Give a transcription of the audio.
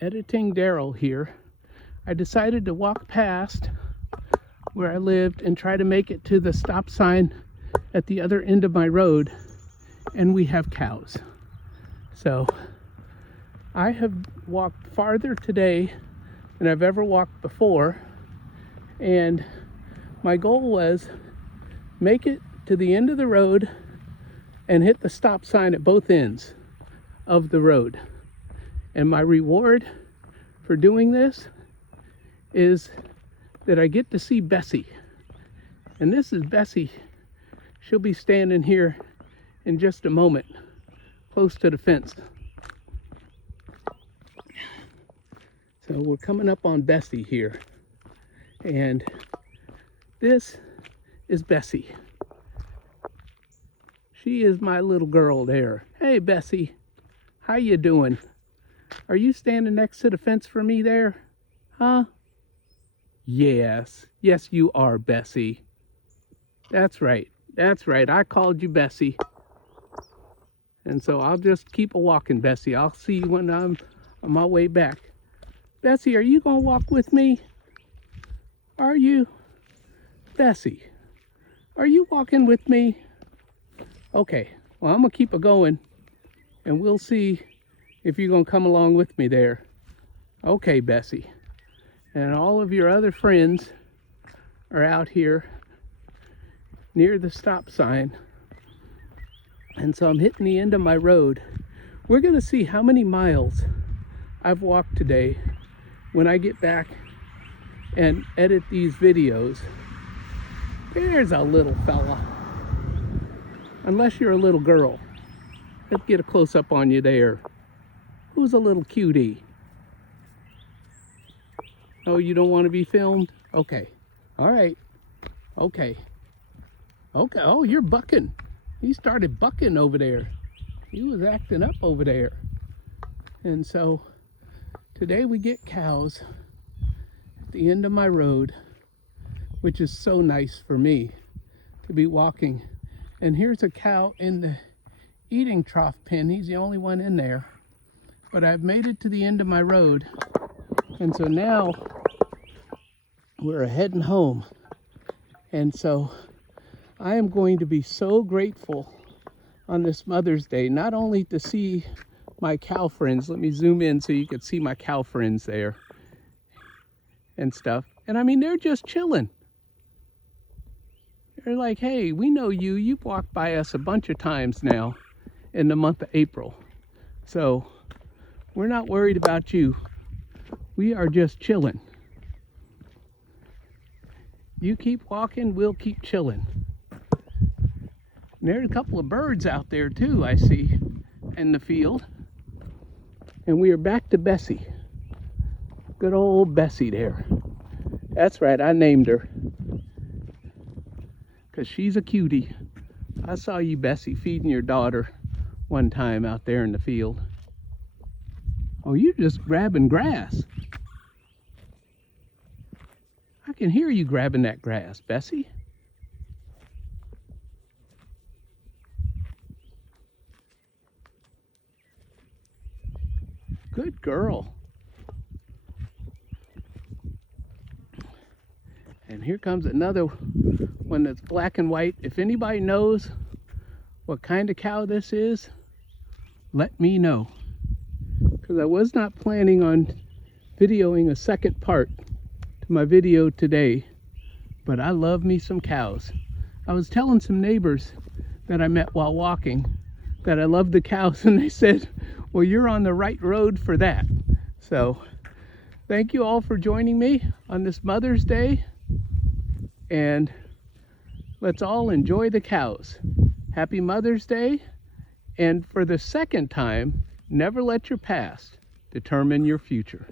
editing Daryl here. I decided to walk past where I lived and try to make it to the stop sign at the other end of my road, and we have cows. So I have walked farther today than I've ever walked before, and my goal was make it to the end of the road and hit the stop sign at both ends of the road. And my reward for doing this is that I get to see Bessie. And this is Bessie. She'll be standing here in just a moment, close to the fence. So we're coming up on Bessie here. And this is Bessie. She is my little girl there. Hey Bessie, how you doing? Are you standing next to the fence for me there? Huh? Yes, yes you are, Bessie. That's right, I called you Bessie. And so I'll just keep a walking, Bessie. I'll see you when I'm on my way back. Bessie, are you gonna walk with me? Are you? Bessie, are you walking with me? Okay, well I'm gonna keep it going and we'll see if you're gonna come along with me there. Okay, Bessie. And all of your other friends are out here near the stop sign. And so I'm hitting the end of my road. We're gonna see how many miles I've walked today when I get back and edit these videos. There's a little fella. Unless you're a little girl. Let's get a close-up on you there. Who's a little cutie? Oh, you don't want to be filmed? Okay. All right. Okay. Okay. Oh, you're bucking. He started bucking over there. He was acting up over there. And so today we get cows at the end of my road, which is so nice for me to be walking. And here's a cow in the eating trough pen. He's the only one in there. But I've made it to the end of my road. And so now we're heading home. And so I am going to be so grateful on this Mother's Day, not only to see my cow friends. Let me zoom in so you can see my cow friends there and stuff. And I mean, they're just chilling. They're like, hey, we know you. You've walked by us a bunch of times now in the month of April. So we're not worried about you. We are just chilling. You keep walking, we'll keep chilling. And there's a couple of birds out there too, I see, in the field. And we are back to Bessie. Good old Bessie there. That's right, I named her. Because she's a cutie. I saw you, Bessie, feeding your daughter one time out there in the field. Oh, you're just grabbing grass. I can hear you grabbing that grass, Bessie. Good girl. And here comes another one that's black and white. If anybody knows what kind of cow this is, let me know. Because I was not planning on videoing a second part to my video today, but I love me some cows. I was telling some neighbors that I met while walking that I love the cows, and they said, well, you're on the right road for that. So thank you all for joining me on this Mother's Day, and let's all enjoy the cows. Happy Mother's Day, and for the second time, never let your past determine your future.